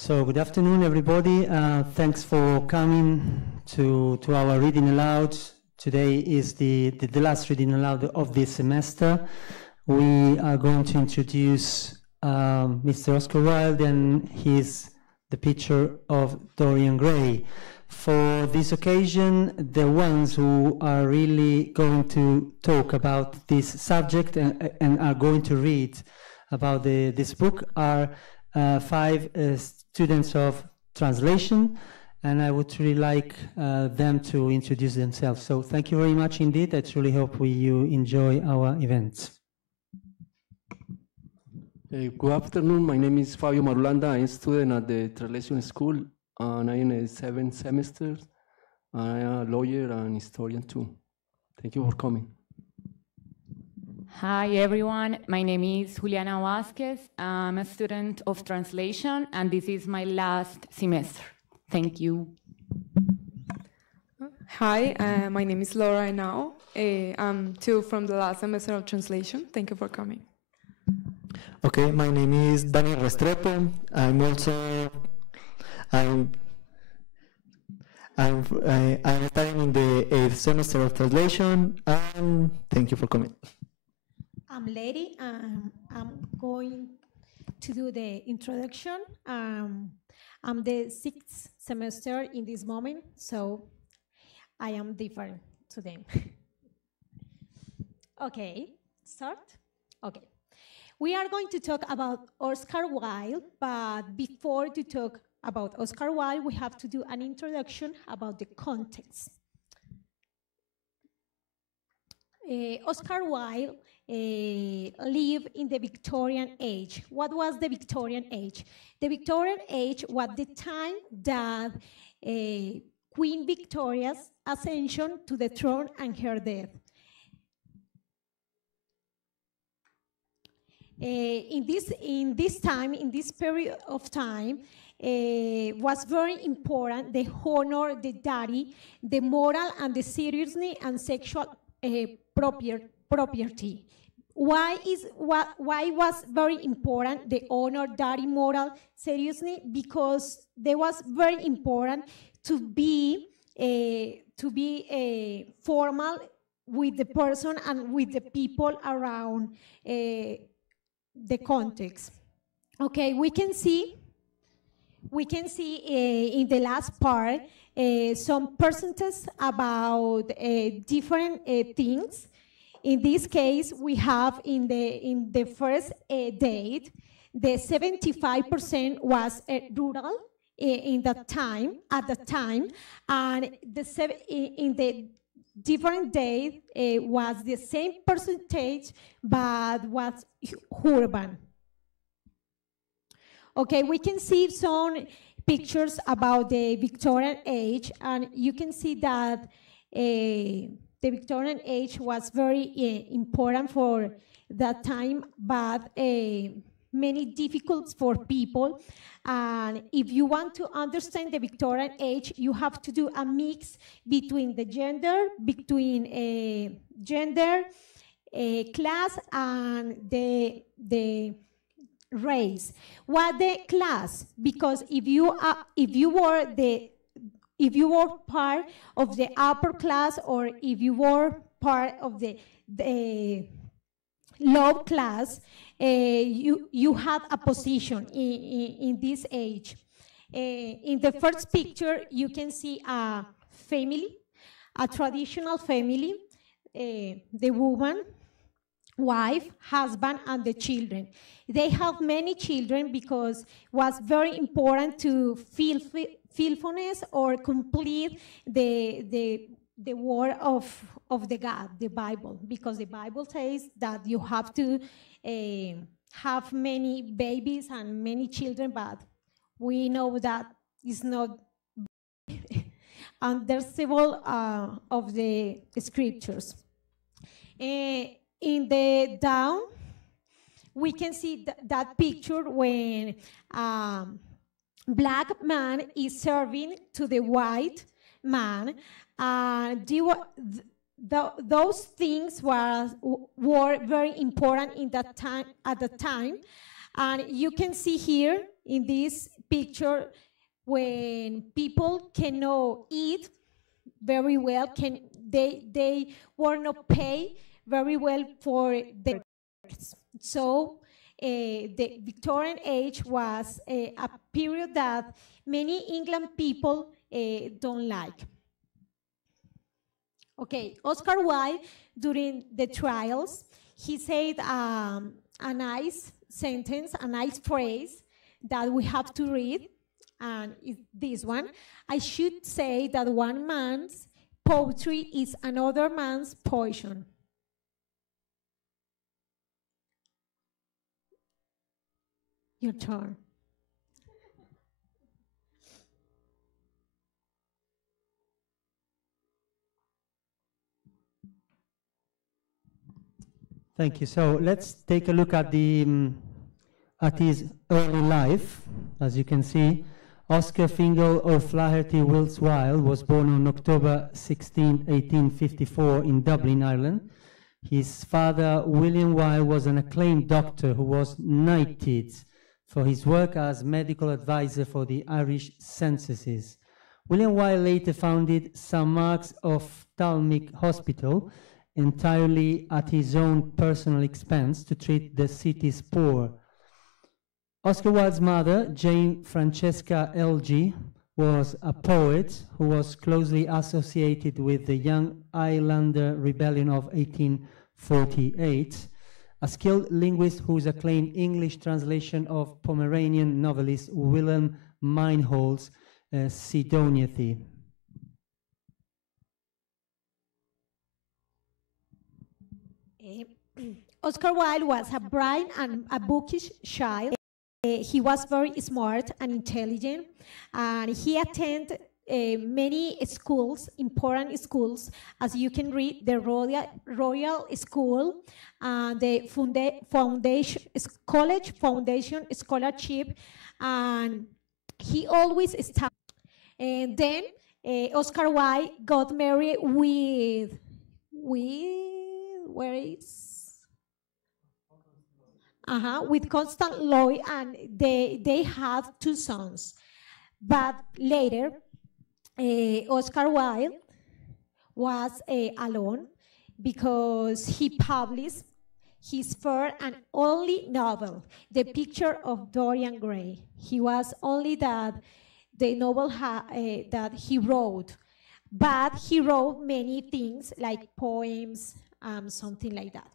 So good afternoon, everybody. Thanks for coming to our reading aloud. Today is the last reading aloud of this semester. We are going to introduce Mr. Oscar Wilde and the picture of Dorian Gray. For this occasion, the ones who are really going to talk about this subject and are going to read about this book are 5 students of translation, and I would really like them to introduce themselves. So thank you very much indeed. I truly hope you enjoy our events. Good afternoon. My name is Fabio Marulanda. I'm a student at the Translation School, and I'm in the 7th semester. I'm a lawyer and historian too. Thank you for coming. Hi everyone, my name is Juliana Vázquez. I'm a student of translation and this is my last semester. Thank you. Hi, my name is Laura Henao. I'm too from the last semester of translation. Thank you for coming. Okay, my name is Daniel Restrepo. I'm studying in the 8th semester of translation, and thank you for coming. I'm Lady. I'm going to do the introduction. I'm the 6th semester in this moment, so I am different to them. Okay, start? Okay. We are going to talk about Oscar Wilde, but before to talk about Oscar Wilde, we have to do an introduction about the context. Oscar Wilde lived in the Victorian age. What was the Victorian age? The Victorian age was the time that Queen Victoria's ascension to the throne and her death. In this period of time, was very important the honor, the duty, the moral, and the seriousness and sexual property. Why was very important the honor, duty, moral, seriousness? Because they was very important to be formal with the person and with the people around the context. Okay, we can see in the last part some percentages about different things. In this case, we have in the first date, the 75% was rural at the time, and in the different date was the same percentage, but was urban. Okay, we can see some pictures about the Victorian age, and you can see that the Victorian age was very important for that time, but many difficulties for people. And if you want to understand the Victorian age, you have to do a mix between the gender, class, and the race. What the class? Because if you were part of the upper class, or if you were part of the low class, you had a position in this age. In the first picture, you can see a family, a traditional family, the woman, wife, husband, and the children. They have many children because it was very important to faithfulness or complete the word of the God, the Bible, because the Bible says that you have to have many babies and many children, but we know that is not and there's several of the scriptures. In the down, we can see that picture when black man is serving to the white man. Those things were very important in that time, at the time. And you can see here in this picture when people cannot eat very well, they were not paid very well for their works. So the Victorian age was a period that many England people don't like. Okay, Oscar Wilde, during the trials, he said a nice sentence, a nice phrase that we have to read, and it's this one. I should say that one man's poetry is another man's poison. Your turn. Thank you. So let's take a look at his early life. As you can see, Oscar Fingal O'Flaherty Wills Wilde was born on October 16, 1854 in Dublin, Ireland. His father, William Wilde, was an acclaimed doctor who was knighted for his work as medical advisor for the Irish censuses. William Wilde later founded St. Mark's Ophthalmic Hospital, entirely at his own personal expense, to treat the city's poor. Oscar Wilde's mother, Jane Francesca Elgie, was a poet who was closely associated with the Young Islander Rebellion of 1848, a skilled linguist whose acclaimed English translation of Pomeranian novelist Willem Meinhold's Sidoniathi. Oscar Wilde was a bright and a bookish child. He was very smart and intelligent, and he attended many schools, important schools, as you can read, the Royal School, the College Foundation Scholarship, and he always studied. And then Oscar Wilde got married with where is? With Constance Lloyd, and they had 2 sons. But later, Oscar Wilde was alone because he published his first and only novel, The Picture of Dorian Gray. He was only that the novel that he wrote, but he wrote many things like poems, something like that.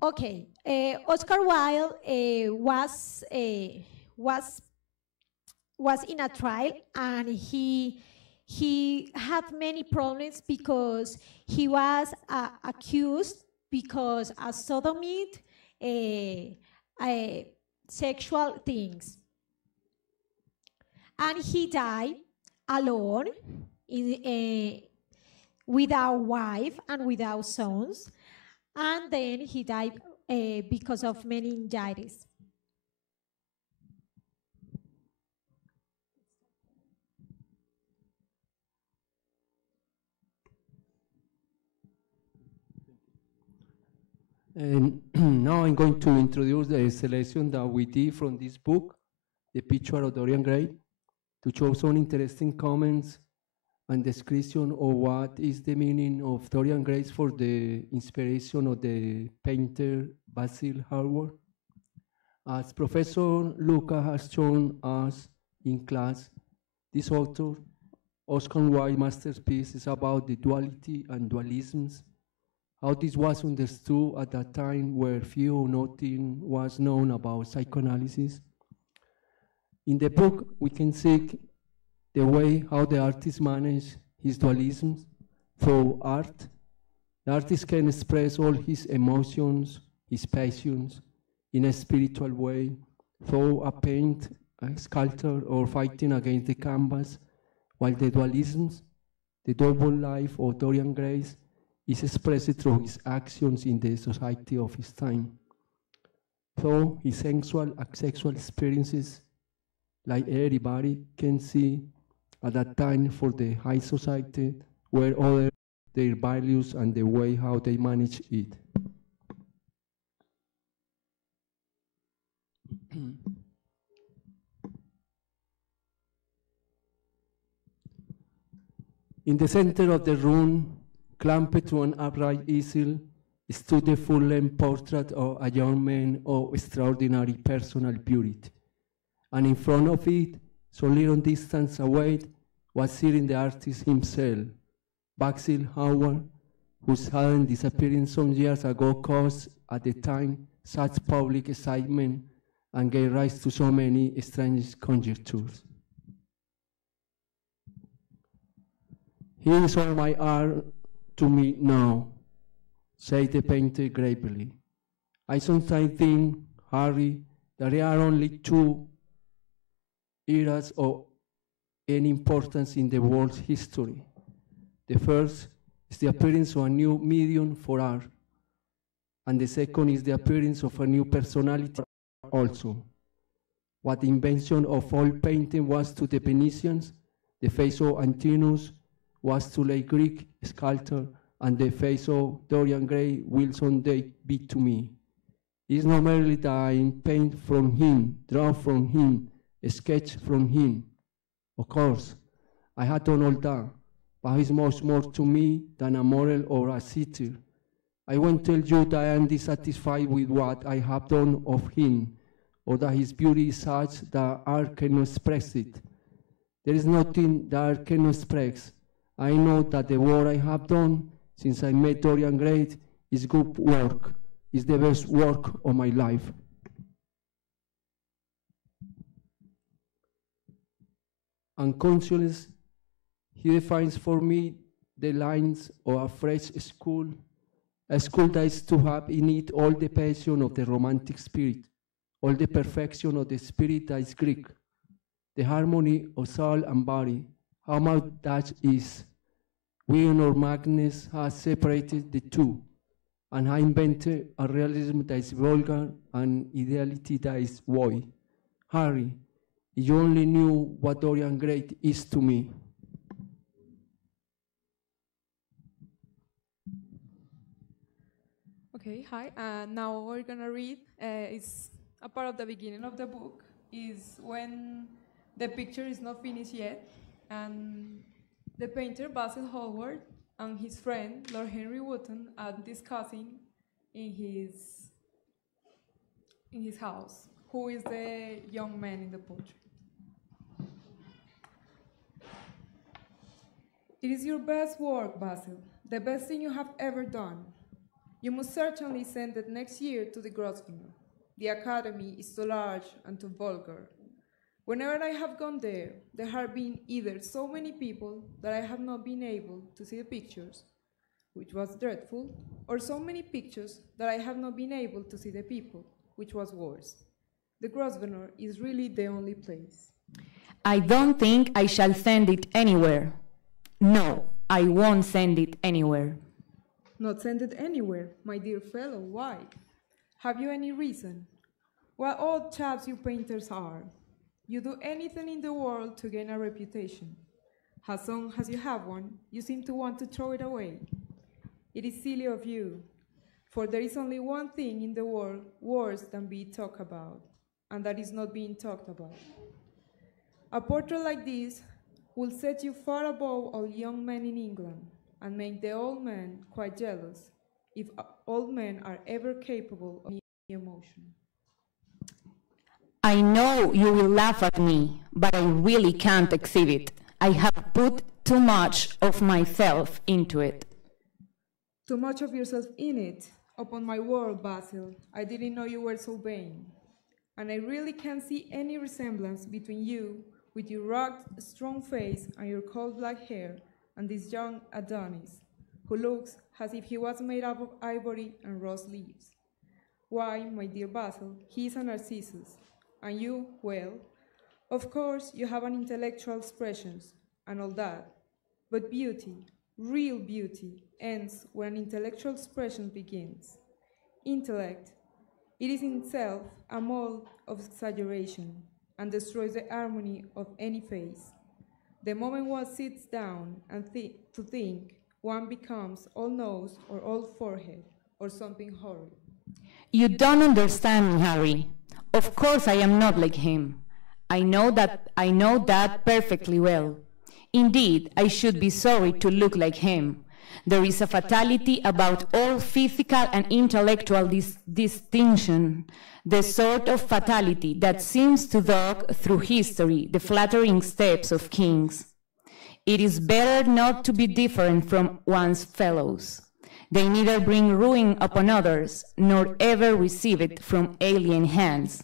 Okay, Oscar Wilde was in a trial, and he had many problems because he was accused because of sodomite, sexual things, and he died alone, without wife and without sons. And then he died because of meningitis. And now I'm going to introduce the selection that we did from this book, The Picture of Dorian Gray, to show some interesting comments and description of what is the meaning of Dorian Gray for the inspiration of the painter Basil Hallward. As Professor Luca has shown us in class, this author, Oscar Wilde's masterpiece, is about the duality and dualisms, how this was understood at that time where few or nothing was known about psychoanalysis. In the book, we can see the way how the artist managed his dualisms through art. The artist can express all his emotions, his passions, in a spiritual way, through a paint, a sculpture, or fighting against the canvas, while the dualisms, the double life of Dorian Gray, is expressed through his actions in the society of his time. Through his sensual and sexual experiences, like everybody can see at that time for the high society, where other their values and the way how they manage it. In the center of the room, clamped to an upright easel, stood the full-length portrait of a young man of extraordinary personal beauty. And in front of it, so little distance away, was sitting the artist himself, Basil Howard, whose sudden disappearance some years ago caused, at the time, such public excitement and gave rise to so many strange conjectures. He is all my art to me now, said the painter gravely. I sometimes think, Harry, that there are only two eras of any importance in the world's history. The first is the appearance of a new medium for art, and the second is the appearance of a new personality also. What the invention of oil painting was to the Venetians, the face of Antinous was to the Greek sculptor, and the face of Dorian Gray will someday be to me. It is not merely that I paint from him, draw from him, sketch from him. Of course, I had done all that, but he is much more to me than a model or a sitter. I won't tell you that I am dissatisfied with what I have done of him, or that his beauty is such that art cannot express it. There is nothing that art cannot express. I know that the work I have done since I met Dorian Gray is good work, is the best work of my life. Unconscious, he defines for me the lines of a fresh school, a school that is to have in it all the passion of the romantic spirit, all the perfection of the spirit that is Greek, the harmony of soul and body. How much that is. We in our madness has separated the two, and have invented a realism that is vulgar and ideality that is void. Harry, if you only knew what Dorian Gray is to me. Okay, hi. Now we're gonna read. It's a part of the beginning of the book. Is when the picture is not finished yet, and the painter Basil Hallward and his friend Lord Henry Wotton are discussing in his house who is the young man in the portrait. It is your best work, Basil, the best thing you have ever done. You must certainly send it next year to the Grosvenor. The academy is too large and too vulgar. Whenever I have gone there, there have been either so many people that I have not been able to see the pictures, which was dreadful, or so many pictures that I have not been able to see the people, which was worse. The Grosvenor is really the only place. I don't think I shall send it anywhere. No, I won't send it anywhere. Not send it anywhere, my dear fellow, why? Have you any reason? What odd chaps you painters are. You do anything in the world to gain a reputation. As soon as you have one, you seem to want to throw it away. It is silly of you, for there is only one thing in the world worse than being talked about, and that is not being talked about. A portrait like this will set you far above all young men in England, and make the old men quite jealous, if old men are ever capable of any emotion. I know you will laugh at me, but I really can't exhibit. I have put too much of myself into it. Too much of yourself in it? Upon my word, Basil, I didn't know you were so vain. And I really can't see any resemblance between you, with your rugged, strong face and your cold black hair, and this young Adonis, who looks as if he was made up of ivory and rose leaves. Why, my dear Basil, he is a Narcissus. And you, well, of course you have an intellectual expressions and all that, but beauty, real beauty, ends where an intellectual expression begins. Intellect, it is in itself a mold of exaggeration and destroys the harmony of any face. The moment one sits down and to think, one becomes all nose or all forehead or something horrid. You don't understand me, Harry. Of course I am not like him. I know that perfectly well. Indeed, I should be sorry to look like him. There is a fatality about all physical and intellectual distinction, the sort of fatality that seems to dog through history the flattering steps of kings. It is better not to be different from one's fellows. They neither bring ruin upon others, nor ever receive it from alien hands.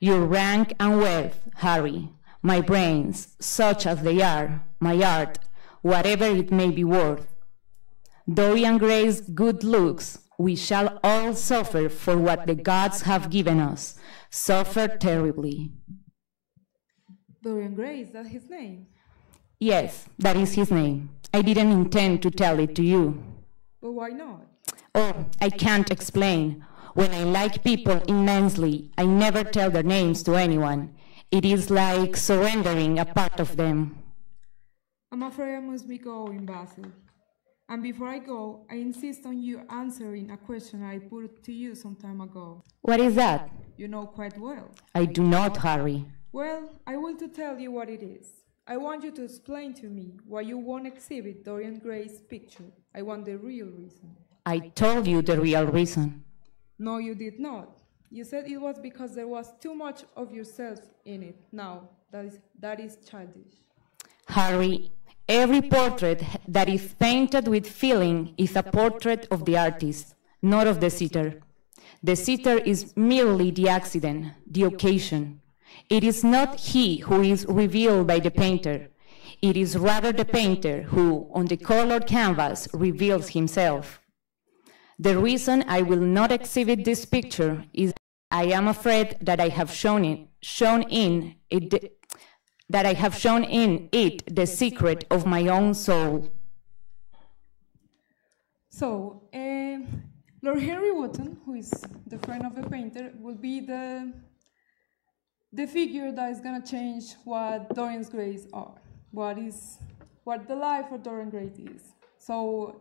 Your rank and wealth, Harry, my brains, such as they are, my art, whatever it may be worth. Dorian Gray's good looks, we shall all suffer for what the gods have given us, suffer terribly. Dorian Gray, is that his name? Yes, that is his name. I didn't intend to tell it to you. But why not? Oh, I can't explain. When I like people immensely, I never tell their names to anyone. It is like surrendering a part of them. I'm afraid I must be going, Basil. And before I go, I insist on you answering a question I put to you some time ago. What is that? You know quite well. I do not, Harry. Well, I will to tell you what it is. I want you to explain to me why you won't exhibit Dorian Gray's picture. I want the real reason. I told you the real reason. No, you did not. You said it was because there was too much of yourself in it. Now, that is childish. Harry, every portrait that is painted with feeling is a portrait of the artist, not of the sitter. The sitter is merely the accident, the occasion. It is not he who is revealed by the painter. It is rather the painter who, on the colored canvas, reveals himself. The reason I will not exhibit this picture is I am afraid that I have shown in it the secret of my own soul. So, Lord Henry Wotton, who is the friend of the painter, will be the figure that is going to change what Dorian Grays are, what the life of Dorian Gray is. So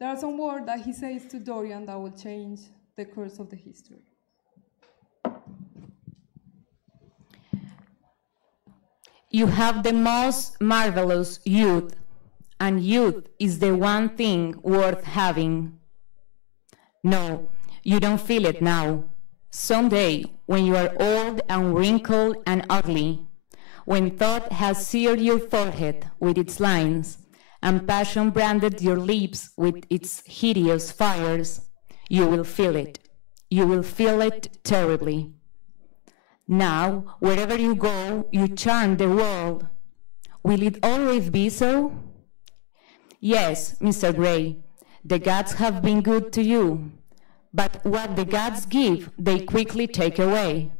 there are some words that he says to Dorian that will change the course of the history. You have the most marvelous youth, and youth is the one thing worth having. No, you don't feel it now. Someday, when you are old and wrinkled and ugly, when thought has seared your forehead with its lines, and passion branded your lips with its hideous fires, you will feel it. You will feel it terribly. Now, wherever you go, you charm the world. Will it always be so? Yes, Mr. Gray, the gods have been good to you. But what the gods give, they quickly take away.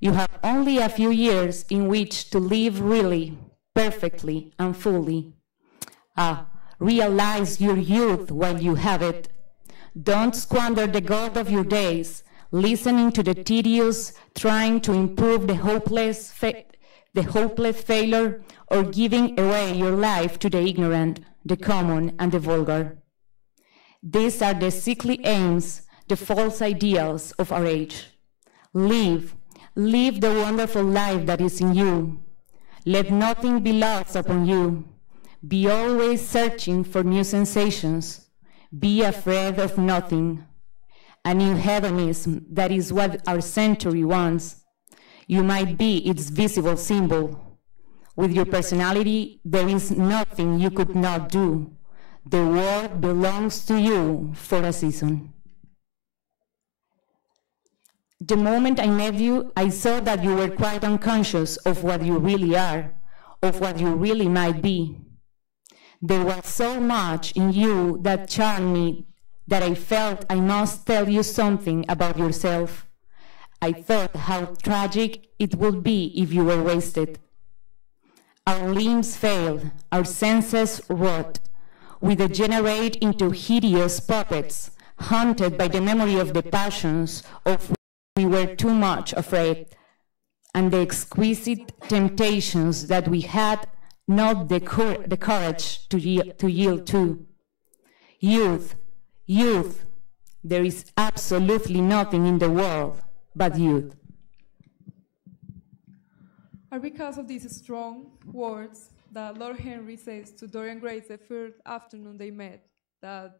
You have only a few years in which to live really, perfectly, and fully. Realize your youth while you have it. Don't squander the gold of your days, listening to the tedious, trying to improve the hopeless failure, or giving away your life to the ignorant, the common, and the vulgar. These are the sickly aims, the false ideals of our age. Live the wonderful life that is in you. Let nothing be lost upon you. Be always searching for new sensations. Be afraid of nothing. A new hedonism, that is what our century wants. You might be its visible symbol. With your personality, there is nothing you could not do. The world belongs to you for a season. The moment I met you, I saw that you were quite unconscious of what you really are, of what you really might be. There was so much in you that charmed me that I felt I must tell you something about yourself. I thought how tragic it would be if you were wasted. Our limbs failed, our senses rot. We degenerate into hideous puppets, haunted by the memory of the passions of which we were too much afraid, and the exquisite temptations that we had not the courage to yield to. Youth, there is absolutely nothing in the world but youth. are because of these strong words that Lord Henry says to Dorian Gray the first afternoon they met, that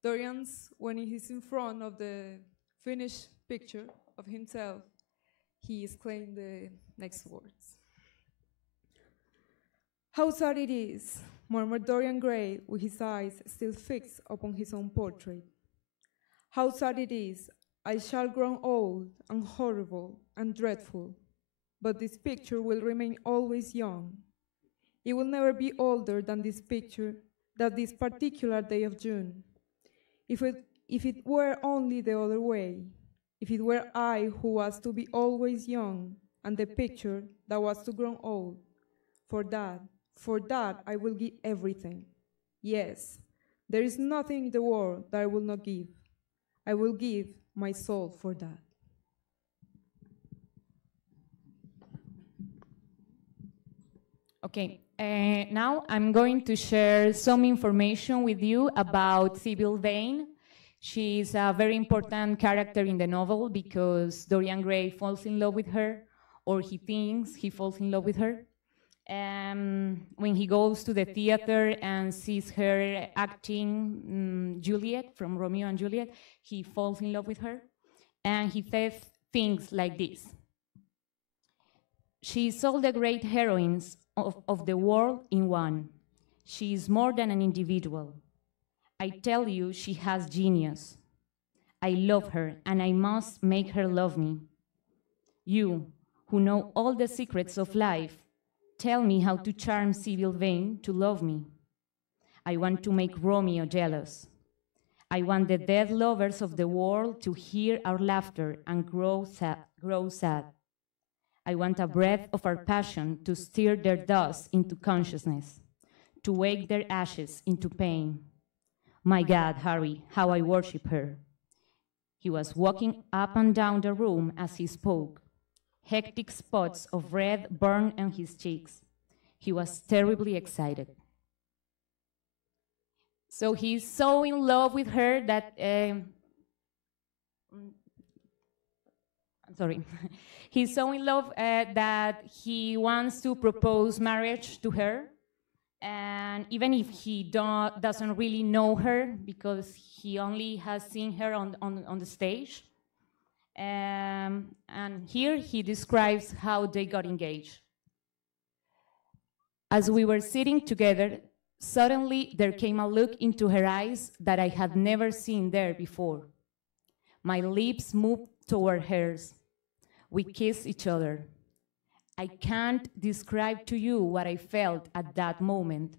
Dorian's, when he's in front of the finished picture of himself, he exclaimed the next words. "How sad it is," murmured Dorian Gray with his eyes still fixed upon his own portrait. "How sad it is, I shall grow old and horrible and dreadful, but this picture will remain always young. It will never be older than this picture, that this particular day of June. If it were only the other way, if it were I who was to be always young, and the picture that was to grow old, for that I will give everything. Yes, there is nothing in the world that I will not give. I will give my soul for that." Okay, now I'm going to share some information with you about Sybil Vane. She's a very important character in the novel because Dorian Gray falls in love with her, or he thinks he falls in love with her. When he goes to the theater and sees her acting Juliet from Romeo and Juliet, he falls in love with her. And he says things like this: "She is all the great heroines of the world in one. She is more than an individual. I tell you, she has genius. I love her, and I must make her love me. You, who know all the secrets of life, tell me how to charm Sybil Vane to love me. I want to make Romeo jealous. I want the dead lovers of the world to hear our laughter and grow sad. I want a breath of our passion to stir their dust into consciousness, to wake their ashes into pain. My God, Harry, how I worship her." He was walking up and down the room as he spoke. Hectic spots of red burned on his cheeks. He was terribly excited. So he's so in love with her that, I'm sorry. He's so in love that he wants to propose marriage to her. And even if he doesn't really know her, because he only has seen her on the stage. And here he describes how they got engaged. "As we were sitting together, suddenly there came a look into her eyes that I had never seen there before. My lips moved toward hers. We kissed each other. I can't describe to you what I felt at that moment.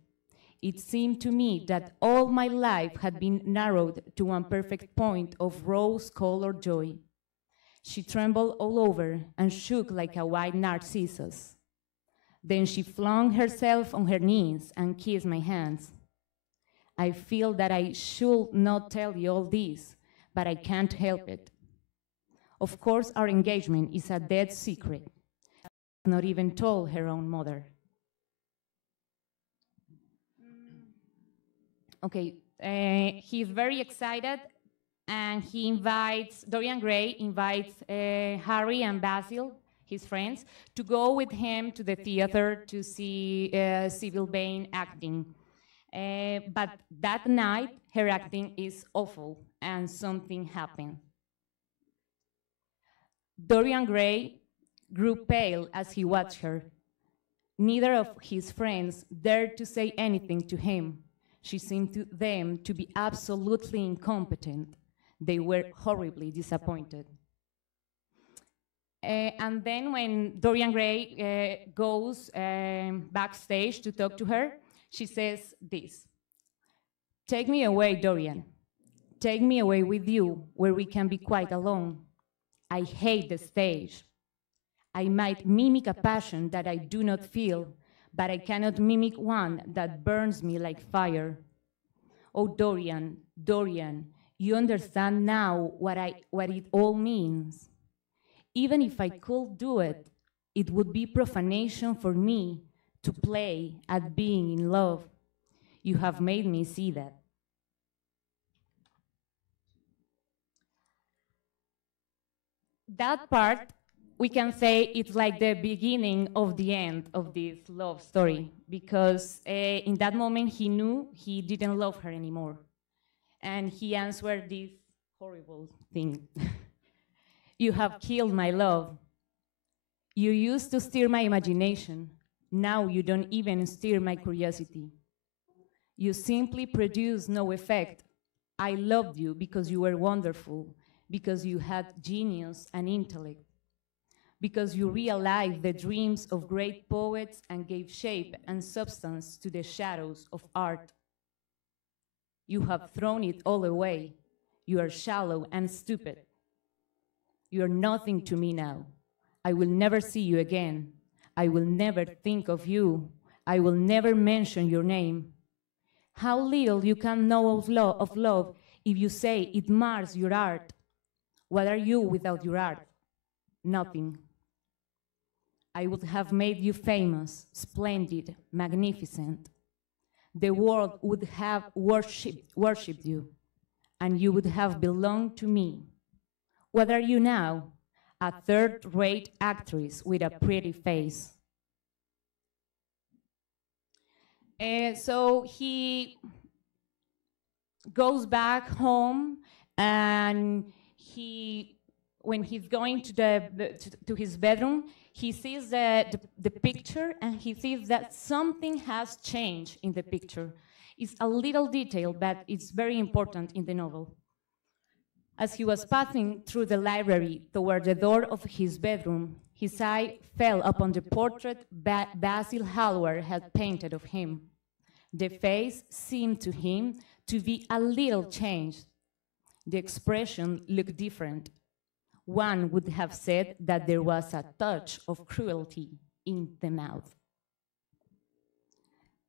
It seemed to me that all my life had been narrowed to one perfect point of rose-colored joy. She trembled all over and shook like a white narcissus. Then she flung herself on her knees and kissed my hands. I feel that I should not tell you all this, but I can't help it. Of course, our engagement is a dead secret. Not even told her own mother." Okay, he's very excited, and Dorian Gray invites Harry and Basil, his friends, to go with him to the theater to see Sybil Vane acting. But that night, her acting is awful, and something happened. Dorian Gray grew pale as he watched her. Neither of his friends dared to say anything to him. She seemed to them to be absolutely incompetent. They were horribly disappointed. And then when Dorian Gray goes backstage to talk to her, she says this: "Take me away, Dorian. Take me away with you, where we can be quite alone. I hate the stage. I might mimic a passion that I do not feel, but I cannot mimic one that burns me like fire. Oh, Dorian, Dorian, you understand now what it all means. Even if I could do it, it would be profanation for me to play at being in love. You have made me see that." That part we can say it's like the beginning of the end of this love story, because in that moment he knew he didn't love her anymore. And he answered this horrible thing. You have killed my love. You used to stir my imagination. Now you don't even stir my curiosity. You simply produce no effect. I loved you because you were wonderful, because you had genius and intellect, because you realized the dreams of great poets and gave shape and substance to the shadows of art. You have thrown it all away. You are shallow and stupid. You are nothing to me now. I will never see you again. I will never think of you. I will never mention your name. How little you can know of love if you say it mars your art. What are you without your art? Nothing. I would have made you famous, splendid, magnificent. The world would have worshipped you, and you would have belonged to me. What are you now? A third-rate actress with a pretty face. So he goes back home, and when he's going to his bedroom, he sees the picture, and he sees that something has changed in the picture. It's a little detail, but it's very important in the novel. As he was passing through the library toward the door of his bedroom, his eye fell upon the portrait Basil Hallward had painted of him. The face seemed to him to be a little changed. The expression looked different. One would have said that there was a touch of cruelty in the mouth.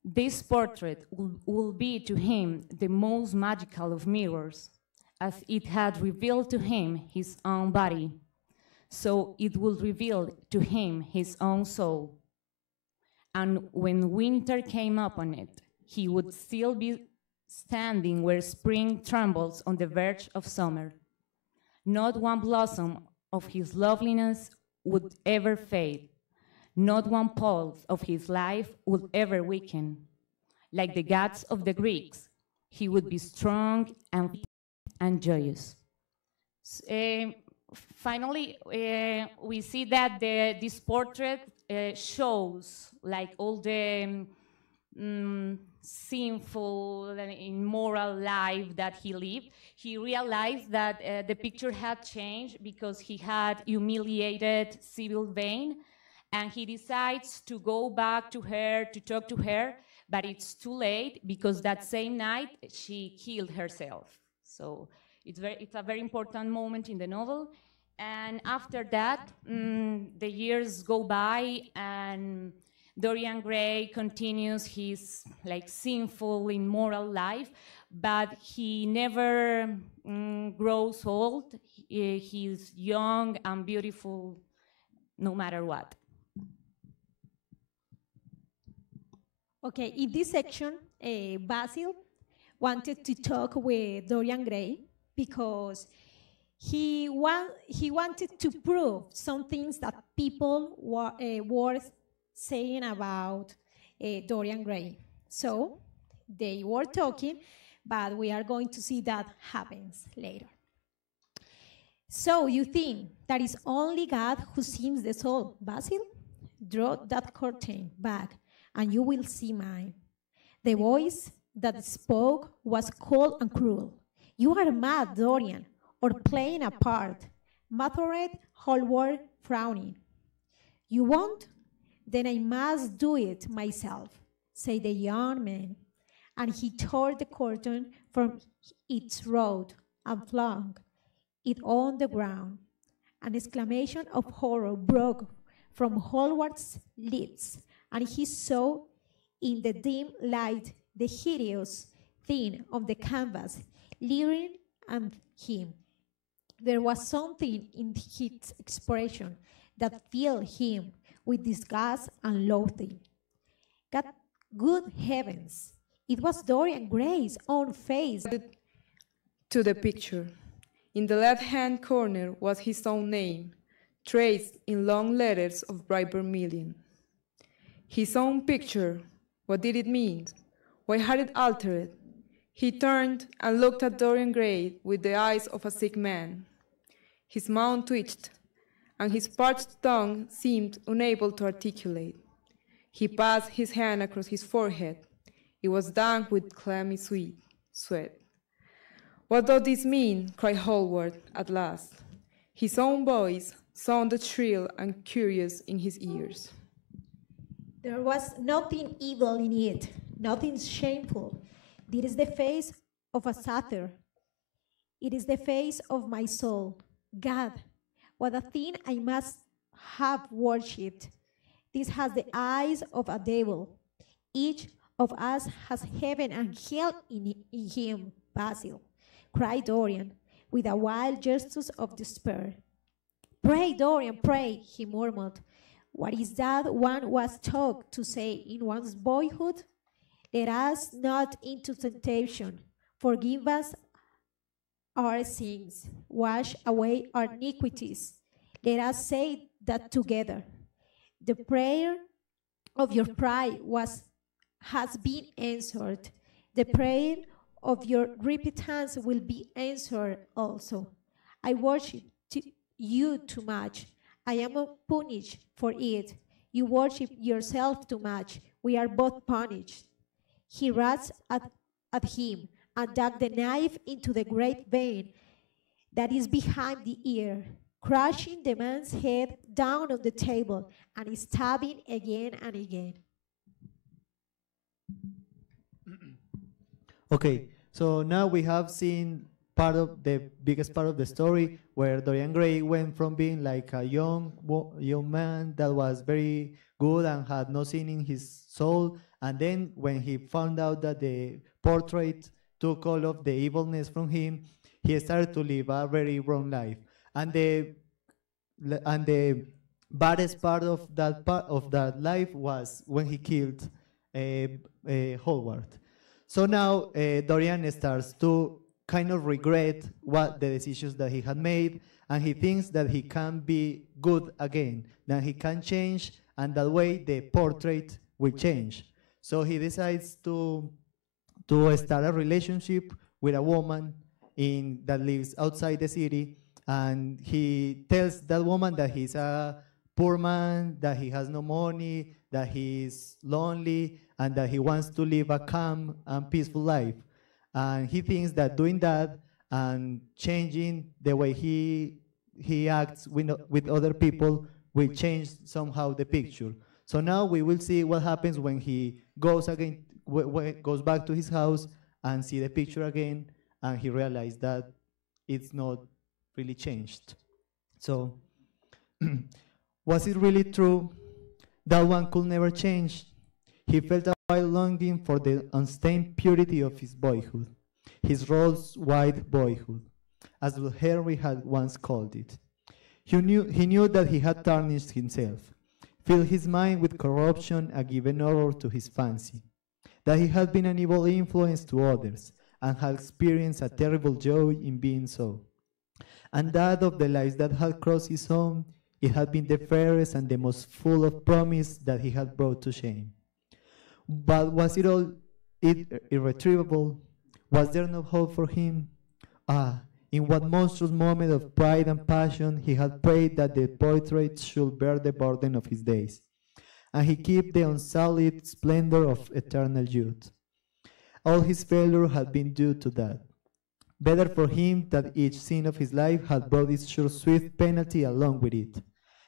This portrait will be to him the most magical of mirrors, as it had revealed to him his own body, so it will reveal to him his own soul. And when winter came upon it, he would still be standing where spring trembles on the verge of summer. Not one blossom of his loveliness would ever fade. Not one pulse of his life would ever weaken. Like the gods of the Greeks, he would be strong and joyous. Finally, we see that this portrait shows like all the sinful and immoral life that he lived. He realized that the picture had changed because he had humiliated Sybil Vane, and he decides to go back to her to talk to her, but it's too late because that same night she killed herself. So it's a very important moment in the novel. And after that, the years go by, and Dorian Gray continues his sinful, immoral life, but he never grows old. He's young and beautiful no matter what. Okay, in this section, Basil wanted to talk with Dorian Gray because he wanted to prove some things that people were saying about Dorian Gray. So they were talking, but we are going to see that happens later. So you think that is only God who sees the soul, Basil? Draw that curtain back, and you will see mine. The voice that spoke was cold and cruel. You are mad, Dorian, or playing a part, muttered Hallward, frowning. You won't? Then I must do it myself, said the young man, and he tore the curtain from its rod and flung it on the ground. An exclamation of horror broke from Hallward's lips, and he saw in the dim light the hideous thing on the canvas, leering at him. There was something in his expression that filled him with disgust and loathing. Good heavens, it was Dorian Gray's own face. To the picture. In the left-hand corner was his own name, traced in long letters of bright vermilion. His own picture, what did it mean? Why had it altered? He turned and looked at Dorian Gray with the eyes of a sick man. His mouth twitched, and his parched tongue seemed unable to articulate. He passed his hand across his forehead. It was damp with clammy sweat. What does this mean? Cried Hallward at last. His own voice sounded shrill and curious in his ears. There was nothing evil in it, nothing shameful. This is the face of a satyr. It is the face of my soul. God, what a thing I must have worshipped. This has the eyes of a devil. Each of us has heaven and hell in him, Basil, cried Dorian, with a wild gesture of despair. Pray, Dorian, pray, he murmured. What is that one was taught to say in one's boyhood? Let us not into temptation. Forgive us our sins. Wash away our iniquities. Let us say that together. The prayer of your pride has been answered. The prayer of your repentance will be answered also. I worship you too much. I am punished for it. You worship yourself too much. We are both punished. He rushed at him and dug the knife into the great vein that is behind the ear, crushing the man's head down on the table and stabbing again and again. Okay, so now we have seen part of the biggest part of the story where Dorian Gray went from being like a young man that was very good and had no sin in his soul, and then when he found out that the portrait took all of the evilness from him, he started to live a very wrong life. And the baddest part of that life was when he killed Hallward. So now Dorian starts to kind of regret what the decisions that he had made, and he thinks that he can be good again, that he can change, and that way the portrait will change. So he decides to start a relationship with a woman that lives outside the city, and he tells that woman that he's a poor man, that he has no money, that he's lonely, and that he wants to live a calm and peaceful life. And he thinks that doing that and changing the way he acts with other people will change somehow the picture. So now we will see what happens when he goes back to his house and see the picture again, and he realized that it's not really changed. So was it really true that one could never change? He felt a wild longing for the unstained purity of his boyhood, his rose-white boyhood, as Henry had once called it. He knew that he had tarnished himself, filled his mind with corruption and given horror to his fancy, that he had been an evil influence to others and had experienced a terrible joy in being so, and that of the lives that had crossed his own, it had been the fairest and the most full of promise that he had brought to shame. But was it all irretrievable? Was there no hope for him? Ah, in what monstrous moment of pride and passion he had prayed that the portrait should bear the burden of his days, and he kept the unsullied splendor of eternal youth. All his failure had been due to that. Better for him that each sin of his life had brought its sure swift penalty along with it.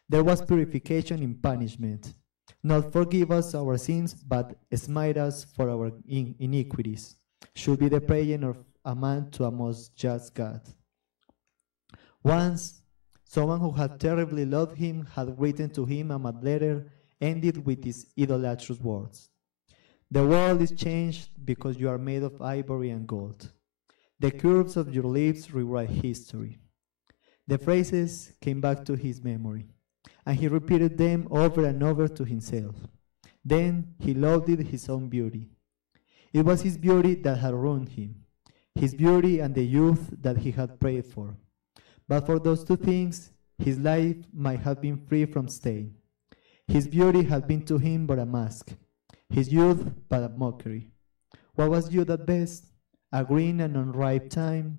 There was purification in punishment. Not forgive us our sins, but smite us for our iniquities, should be the prayer of a man to a most just God. Once, someone who had terribly loved him had written to him a mad letter ended with these idolatrous words: "The world is changed because you are made of ivory and gold. The curves of your lips rewrite history." The phrases came back to his memory, and he repeated them over and over to himself. Then he lauded his own beauty. It was his beauty that had ruined him, his beauty and the youth that he had prayed for. But for those two things, His life might have been free from stain. His beauty had been to him but a mask, his youth but a mockery. What was youth at best? A green and unripe time,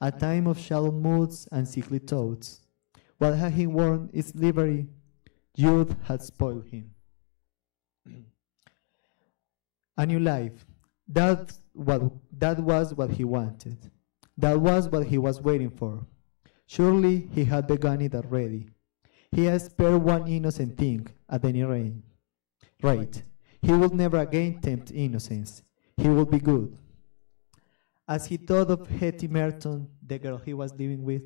a time of shallow moods and sickly thoughts. What had he worn its livery? Youth had spoiled him. A new life. That was what he wanted. That was what he was waiting for. Surely he had begun it already. He had spared one innocent thing, at any rate. Right. He would never again tempt innocence. He would be good. As he thought of Hetty Merton, the girl he was living with,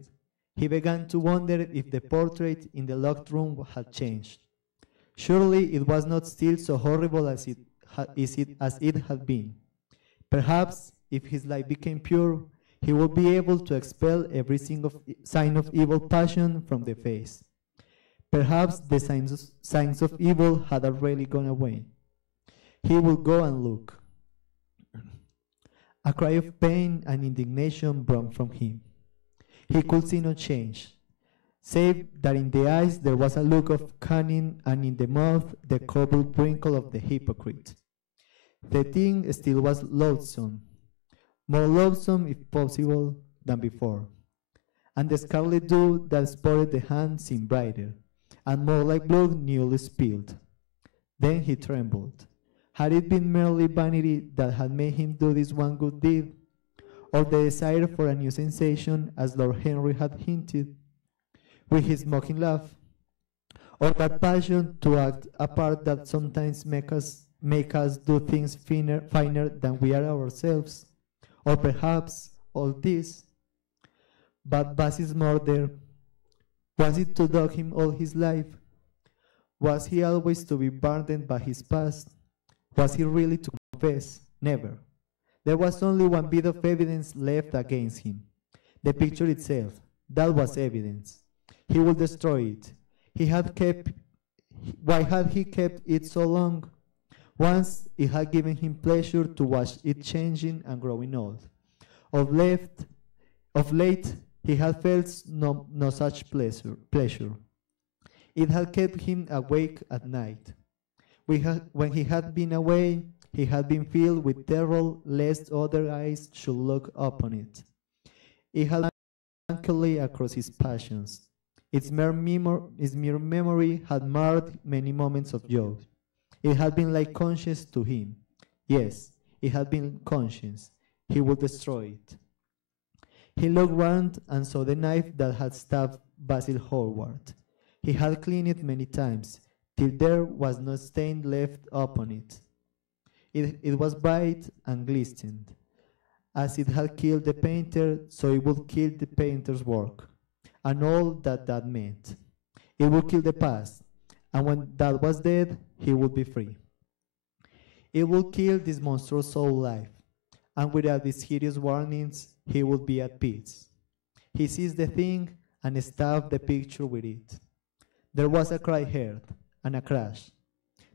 he began to wonder if the portrait in the locked room had changed. Surely it was not still so horrible as it had been. Perhaps, if his life became pure, he would be able to expel every sign of evil passion from the face. Perhaps the signs of evil had already gone away. He would go and look. A cry of pain and indignation broke from him. He could see no change, save that in the eyes there was a look of cunning, and in the mouth the cobbled wrinkle of the hypocrite. The thing still was loathsome, more loathsome if possible than before, and the scarlet dew that spotted the hand seemed brighter, and more like blood newly spilled. Then he trembled. Had it been merely vanity that had made him do this one good deed, or the desire for a new sensation, as Lord Henry had hinted, with his mocking laugh, or that passion to act a part that sometimes make us do things finer than we are ourselves, or perhaps all this. But Bassy's murder, was it to dog him all his life? Was he always to be burdened by his past? Was he really to confess? Never. There was only one bit of evidence left against him. The picture itself. That was evidence. He would destroy it. Why had he kept it so long? Once it had given him pleasure to watch it changing and growing old. Of late, he had felt no such pleasure. It had kept him awake at night. When he had been away, he had been filled with terror lest other eyes should look upon it. It had uncannily across his passions. Its mere memory had marred many moments of joy. It had been like conscience to him. Yes, it had been conscience. He would destroy it. He looked round and saw the knife that had stabbed Basil Hallward. He had cleaned it many times, till there was no stain left upon it. It was bright and glistened. As it had killed the painter, so it would kill the painter's work, and all that meant. It would kill the past, and when that was dead, he would be free. It would kill this monstrous soul life, and without these hideous warnings, he would be at peace. He seized the thing and stabbed the picture with it. There was a cry heard, and a crash.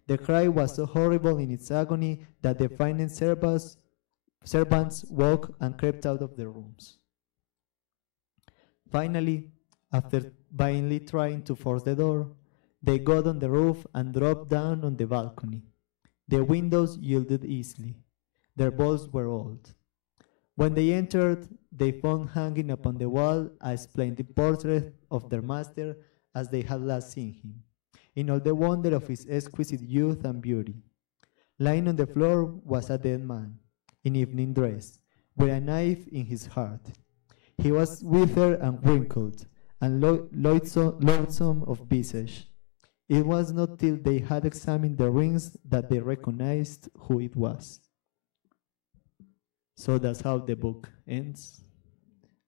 The cry was so horrible in its agony that the frightened servants woke and crept out of their rooms. Finally, after vainly trying to force the door, they got on the roof and dropped down on the balcony. The windows yielded easily. Their bolts were old. When they entered, they found hanging upon the wall a splendid portrait of their master as they had last seen him, in all the wonder of his exquisite youth and beauty. Lying on the floor was a dead man, in evening dress, with a knife in his heart. He was withered and wrinkled, and loathsome of visage. It was not till they had examined the rings that they recognized who it was. So that's how the book ends,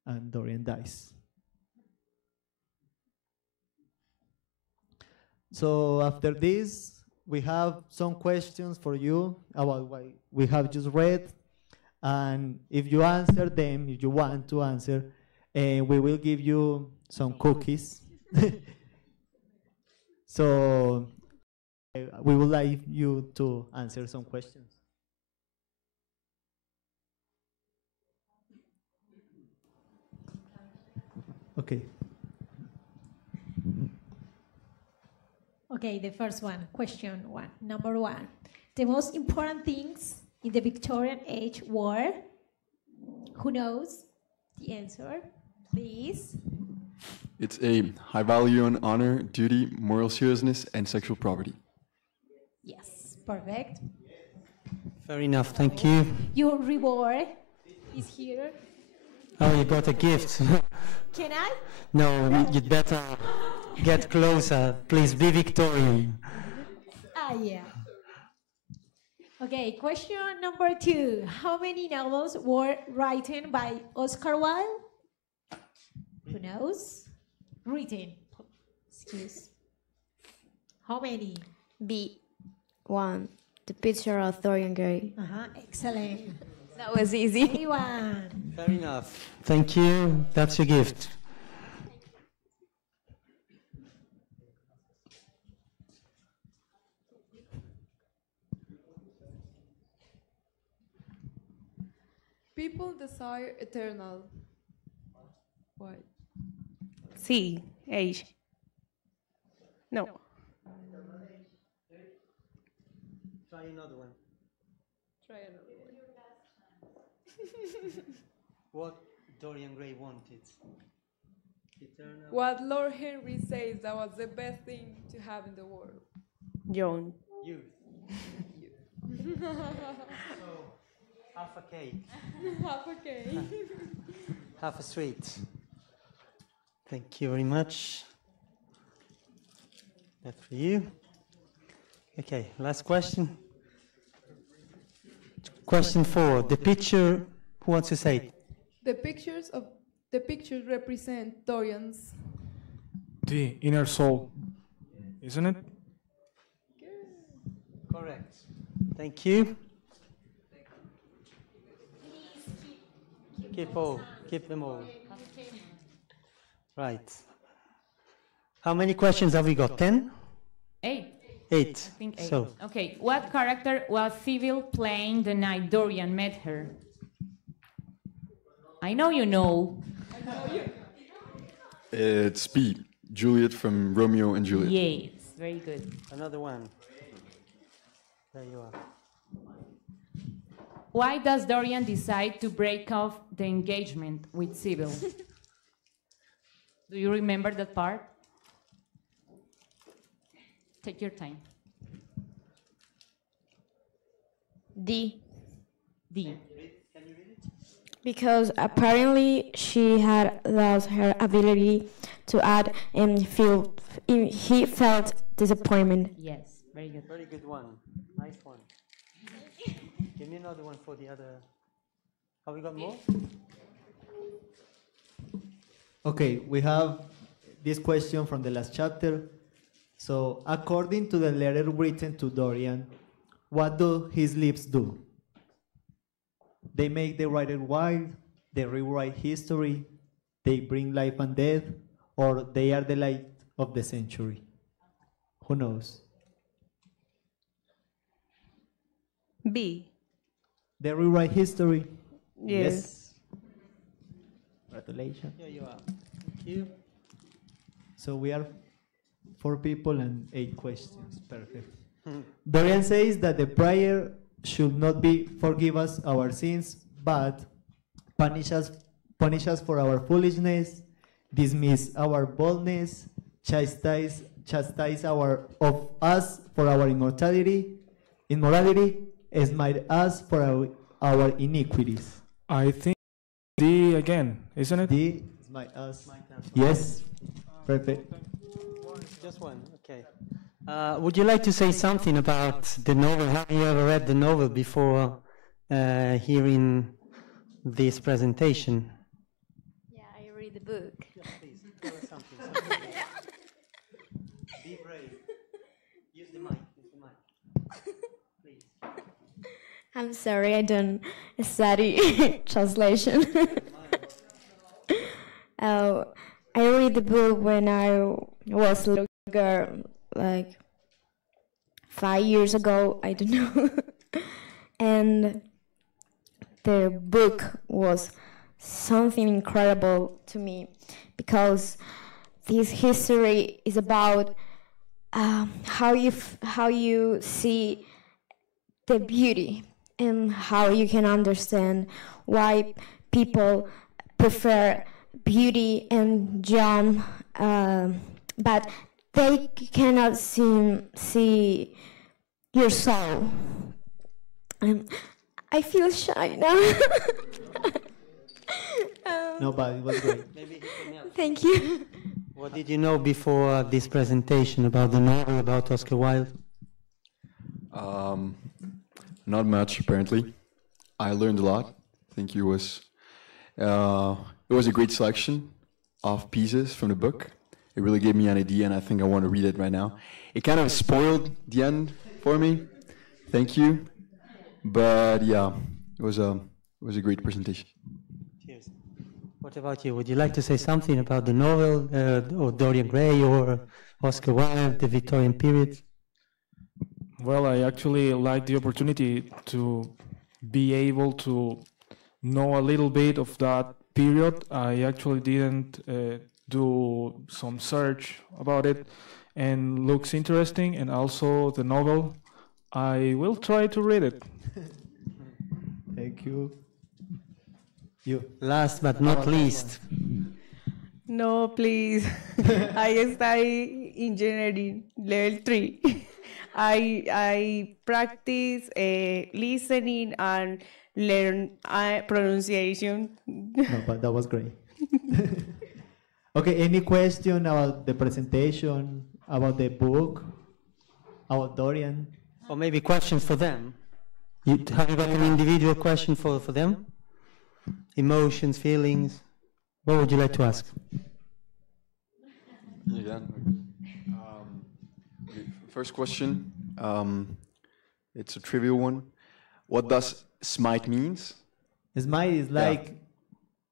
and Dorian dies. So after this, we have some questions for you about what we have just read, and if you answer them, if you want to answer, we will give you some cookies. So we would like you to answer some questions. Okay. Okay, the first one, question one, number one. The most important things in the Victorian age were, who knows the answer, please? It's A, high value on honor, duty, moral seriousness, and sexual property. Yes, perfect. Fair enough, thank you. Your reward is here. Oh, you got a gift. Can I? No, you'd better get closer. Please be Victorian. Ah, yeah. Okay, question number two. How many novels were written by Oscar Wilde? Who knows? Written. Excuse. How many? B. 1. The picture of Dorian Gray. Excellent. That was easy. Anyone? Fair enough. Thank you. That's your gift. People desire eternal. Why? C, age. No. Try another one. Try another one. What Dorian Gray wanted. Eternal. What Lord Henry says that was the best thing to have in the world. John. Youth. So, half a cake. Half a cake. Half a street. Thank you very much. That's for you. Okay, last question. Question 4. The picture, who wants to say it? The pictures represent Dorian's. The inner soul, isn't it? Correct. Thank you. Keep them all. Right. How many questions have we got? 10? 8. 8. I think 8. So, Okay, what character was Sybil playing the night Dorian met her? I know you know. It's B, Juliet from Romeo and Juliet. Yes, very good. another one. There you are. Why does Dorian decide to break off the engagement with Sybil? Do you remember that part? Take your time. D. D. Because apparently she had lost her ability to act and he felt disappointment. Yes, very good. Very good one. Nice one. Give me another one for the other. Have we got more? Okay, we have this question from the last chapter. So, according to the letter written to Dorian, what do his lips do? They make the writer wild, they rewrite history, they bring life and death, or they are the light of the century. Who knows? B. They rewrite history. Yes. Congratulations. Here you are. Thank you. So we are 4 people and 8 questions. Perfect. Dorian says that the prayer should not be forgive us our sins, but punish us for our foolishness, dismiss our boldness, chastise of us for our immorality, smite us for our iniquities. I think D again, isn't it? D, smite us. Yes. Perfect. Just one. Okay. Would you like to say something about the novel? Have you ever read the novel before hearing this presentation? Yeah, I read the book. Yes, please. Tell us something. Be brave. Use the mic. Please. I'm sorry, I don't study translation. I read the book when I was a little girl, like 5 years ago, I don't know. And the book was something incredible to me because this history is about how you see the beauty and how you can understand why people prefer beauty and John, but they cannot see your soul. I feel shy now. No, but it was great. Thank you. What did you know before this presentation about the novel, about Oscar Wilde? Not much, apparently. I learned a lot. I think it was a great selection of pieces from the book. It really gave me an idea, and I think I want to read it right now. It kind of spoiled the end for me. Thank you. But yeah, it was a great presentation. Cheers. What about you? Would you like to say something about the novel, or Dorian Gray, or Oscar Wilde, the Victorian period? Well, I actually like the opportunity to be able to know a little bit of that period. I actually didn't do some search about it, and looks interesting. And also the novel, I will try to read it. Thank you. You. Last but not least. No, please. I study engineering, level 3. I practice listening and learn pronunciation. No, but that was great. Okay, any question about the presentation, about the book, about Dorian? Or maybe questions for them? Have you got an individual question for them? Emotions, feelings? What would you like to ask? Yeah. First question. It's a trivial one. What does smite means? Smite is like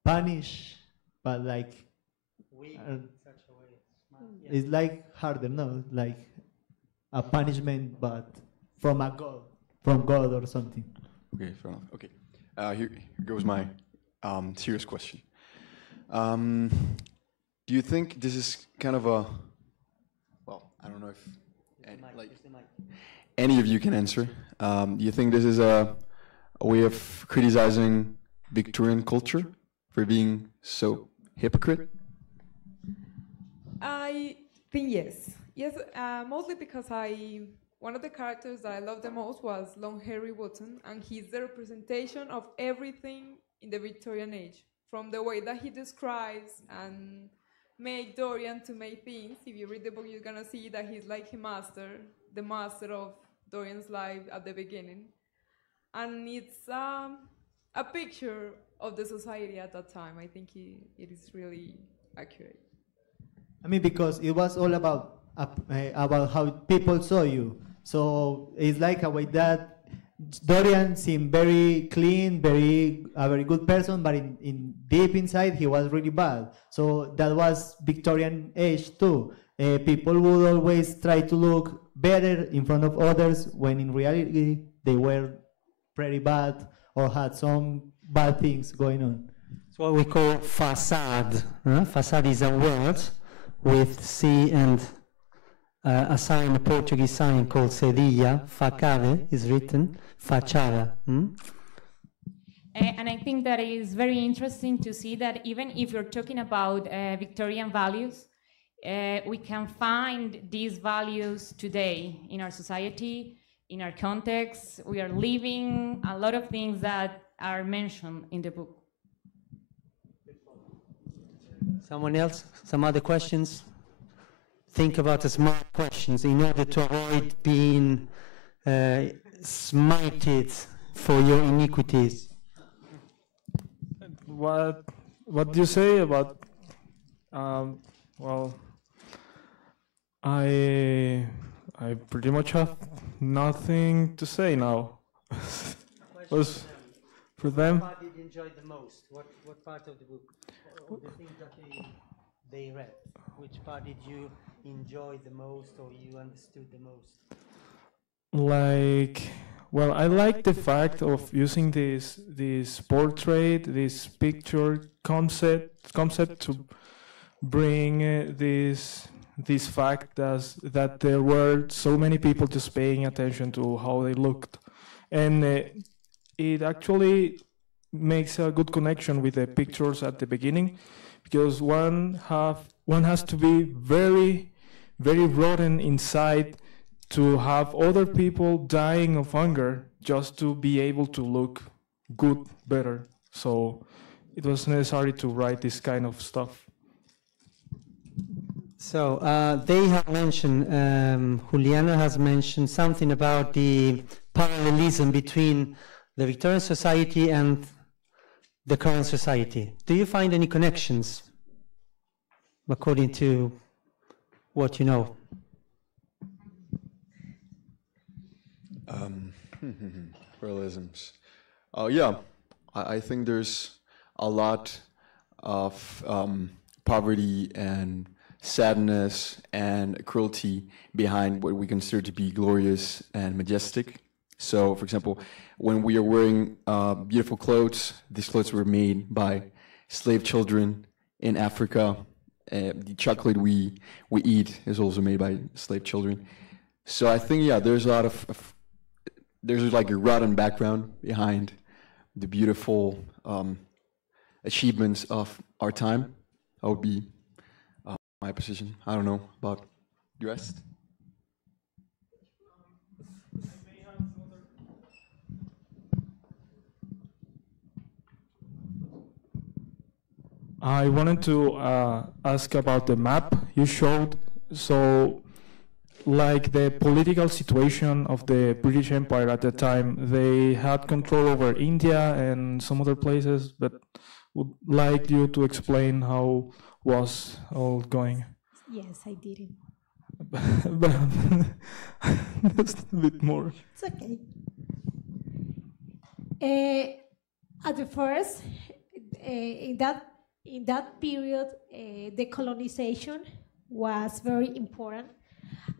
punish, but like it's like harder, no? Like a punishment, but from God or something. Okay, fair enough. Okay, here goes my serious question. Do you think this is kind of a, well, I don't know if any of you can answer. Do you think this is a way of criticizing Victorian culture for being so hypocrite? I think yes. Yes, mostly because one of the characters that I loved the most was Long Henry Wotton, and he's the representation of everything in the Victorian age, from the way that he describes and make Dorian to make things. If you read the book, you're gonna see that he's like the master of Dorian's life at the beginning. And it's a picture of the society at that time. I think it is really accurate. I mean, because it was all about how people saw you. So it's like a way that Dorian seemed very clean, a very good person, but in deep inside he was really bad. So that was Victorian age too. People would always try to look better in front of others when in reality they were pretty bad or had some bad things going on. It's what we call facade. Facade is a word with C and a sign, a Portuguese sign called cedilla. Facade is written, fachada. And I think that it is very interesting to see that even if you're talking about Victorian values, we can find these values today in our society, in our context. We are living a lot of things that are mentioned in the book. Someone else? Some other questions? Think about the smart questions in order to avoid being smited for your iniquities. What do you say about? Well, I pretty much have nothing to say now. Was for them. What part did you enjoy the most? What part of the book? Or the things that they read? Which part did you enjoy the most, or you understood the most? Like, well, I like the fact of using this portrait, this picture concept to bring this this fact that there were so many people just paying attention to how they looked. And it actually makes a good connection with the pictures at the beginning, because one has to be very, very rotten inside to have other people dying of hunger just to be able to look good, better. So it was necessary to write this kind of stuff. So they have mentioned, Juliana has mentioned something about the parallelism between the Victorian society and the current society. Do you find any connections according to what you know? Parallelisms. Yeah, I think there's a lot of poverty and sadness and cruelty behind what we consider to be glorious and majestic. So, for example, when we are wearing beautiful clothes, these clothes were made by slave children in Africa. The chocolate we eat is also made by slave children. So I think, yeah, there's a lot of there's like a rotten background behind the beautiful achievements of our time. That would be my position. I don't know about the rest. I wanted to ask about the map you showed. So, like the political situation of the British Empire at the time, they had control over India and some other places, but would like you to explain how was all going. Yes, I did it. But just a bit more. It's okay. At the first, in that period, the colonization was very important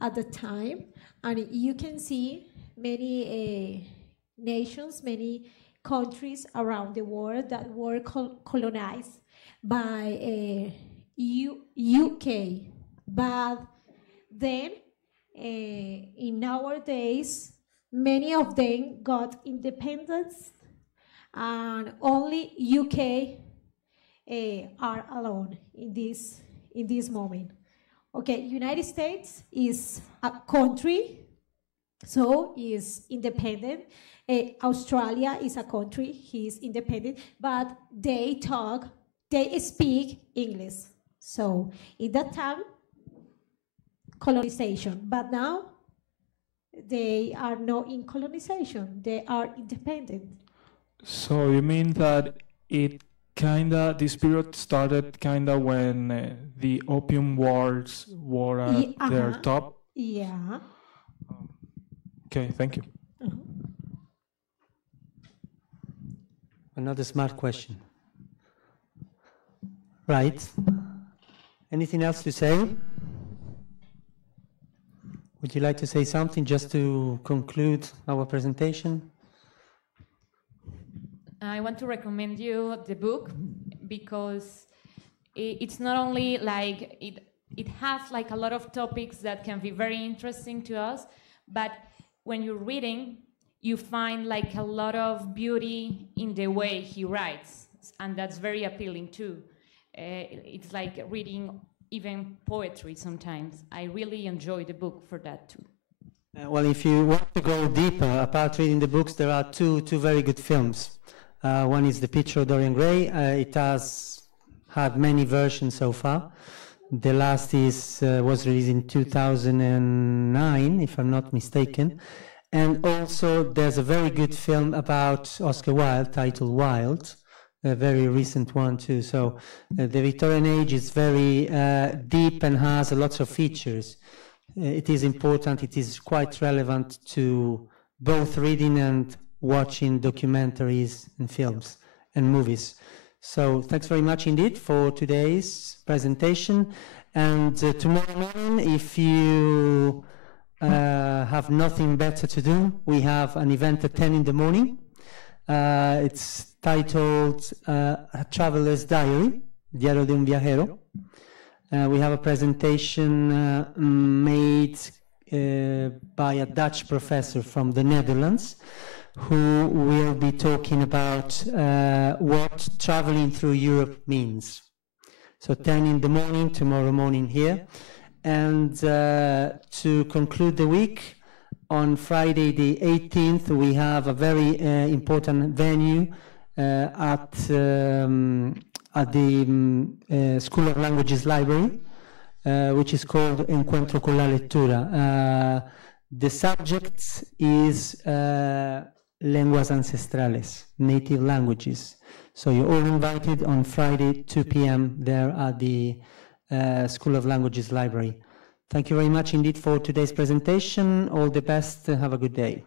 at the time, and you can see many nations, many countries around the world that were colonized by UK. But then, in nowadays, many of them got independence, and only UK are alone in this moment. Okay, United States is a country, so is independent. Australia is a country, he is independent, but they speak English. So in that time, colonization, but now they are not in colonization, they are independent. So you mean that this period started kinda when the Opium Wars were at their top? Yeah. Okay, thank you. Another smart question. Right. Anything else to say? Would you like to say something just to conclude our presentation? I want to recommend you the book because it's not only like it has like a lot of topics that can be very interesting to us, but when you're reading, you find like a lot of beauty in the way he writes, and that's very appealing too. It's like reading even poetry sometimes. I really enjoy the book for that too. Well, if you want to go deeper, apart reading the books, there are two very good films. One is The Picture of Dorian Gray. It has had many versions so far. The last was released in 2009, if I'm not mistaken. And also there's a very good film about Oscar Wilde titled Wilde, a very recent one too. So the Victorian age is very deep and has lots of features. It is important, it is quite relevant to both reading and watching documentaries and films and movies. So thanks very much indeed for today's presentation. And tomorrow morning, if you have nothing better to do, we have an event at 10 in the morning. It's titled A Traveler's Diary, Diario de un Viajero. We have a presentation made by a Dutch professor from the Netherlands, who will be talking about what traveling through Europe means. So 10 in the morning, tomorrow morning here. And to conclude the week, on Friday the 18th, we have a very important venue at the School of Languages Library, which is called Encuentro con la Lectura. The subject is lenguas ancestrales, native languages. So you're all invited on Friday, 2 p.m. there at the School of Languages Library. Thank you very much indeed for today's presentation. All the best. Have a good day.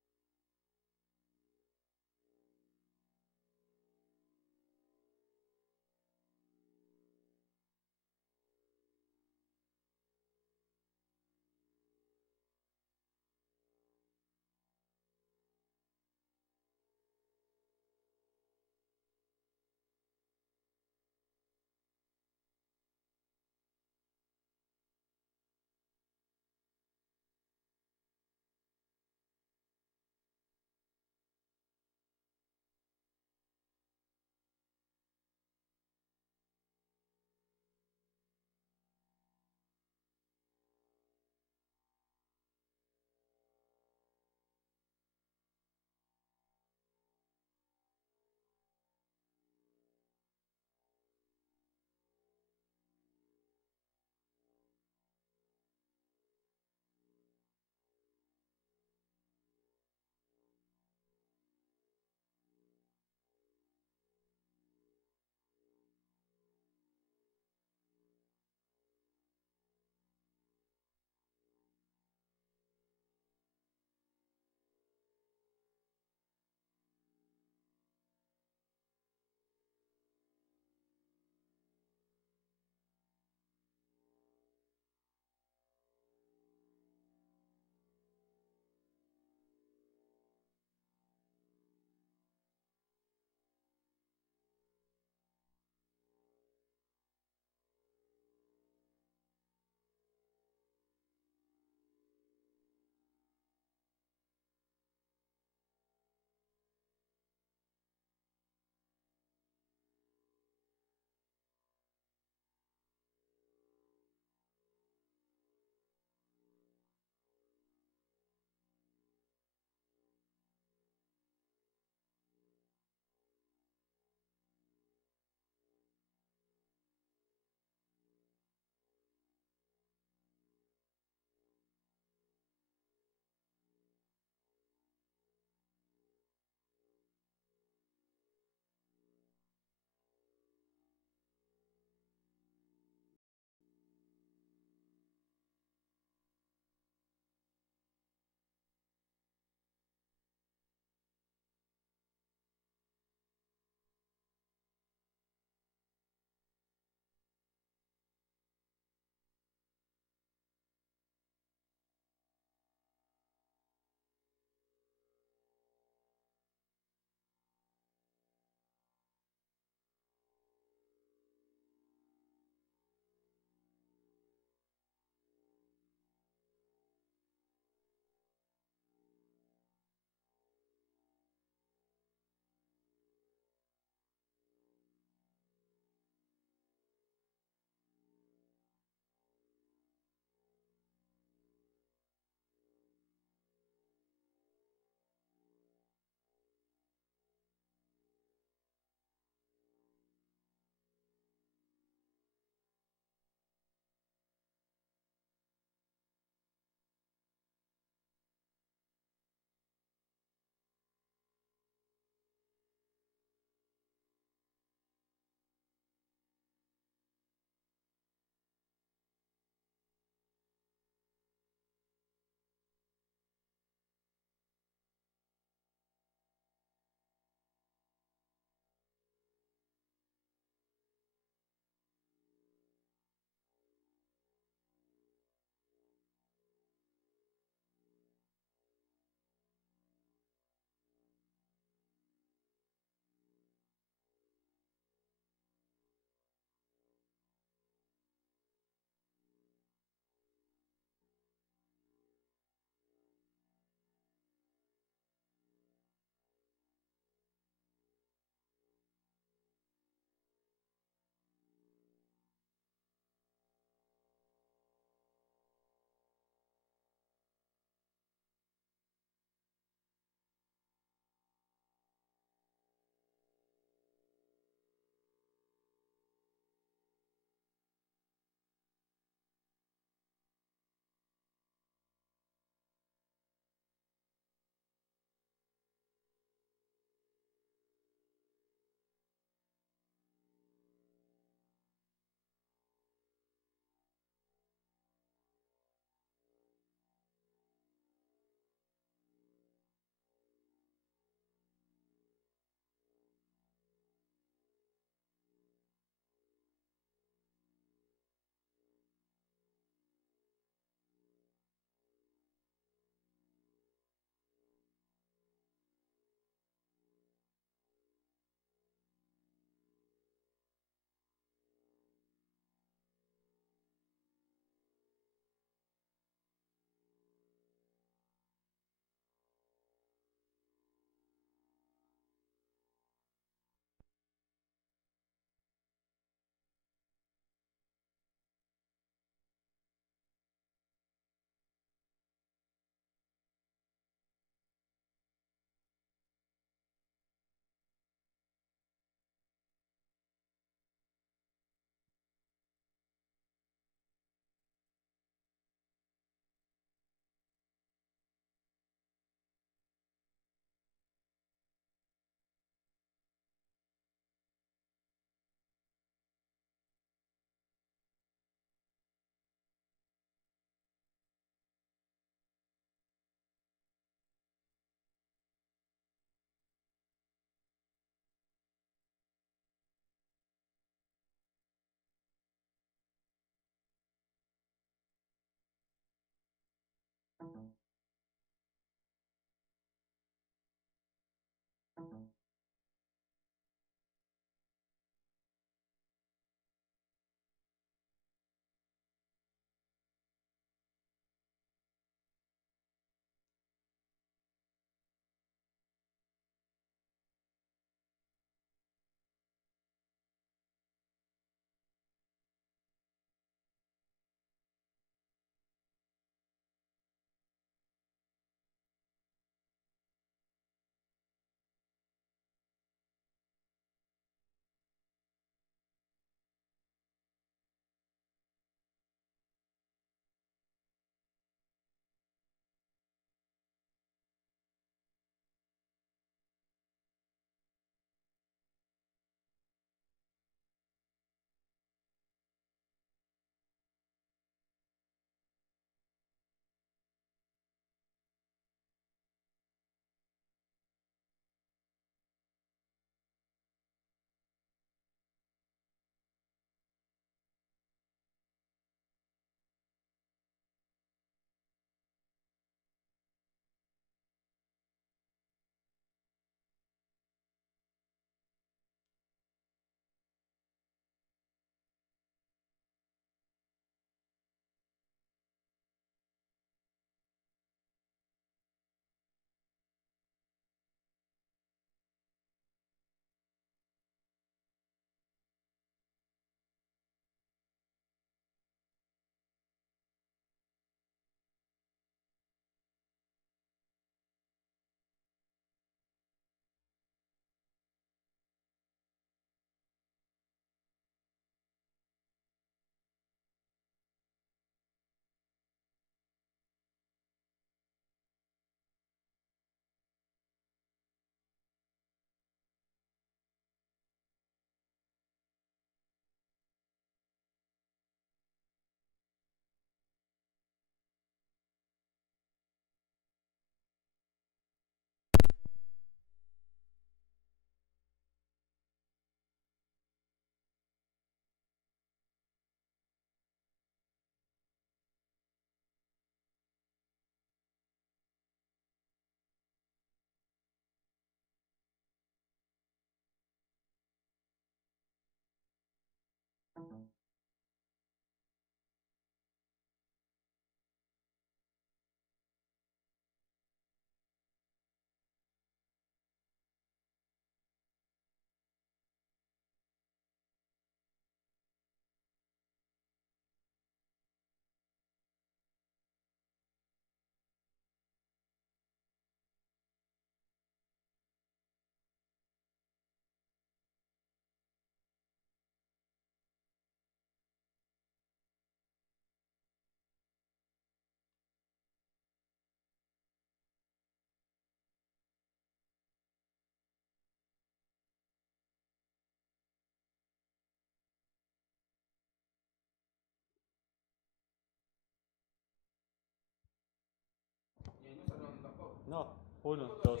No, 1, 2.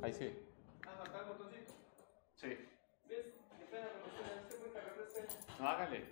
Ahí sí. Sí. No, hágale.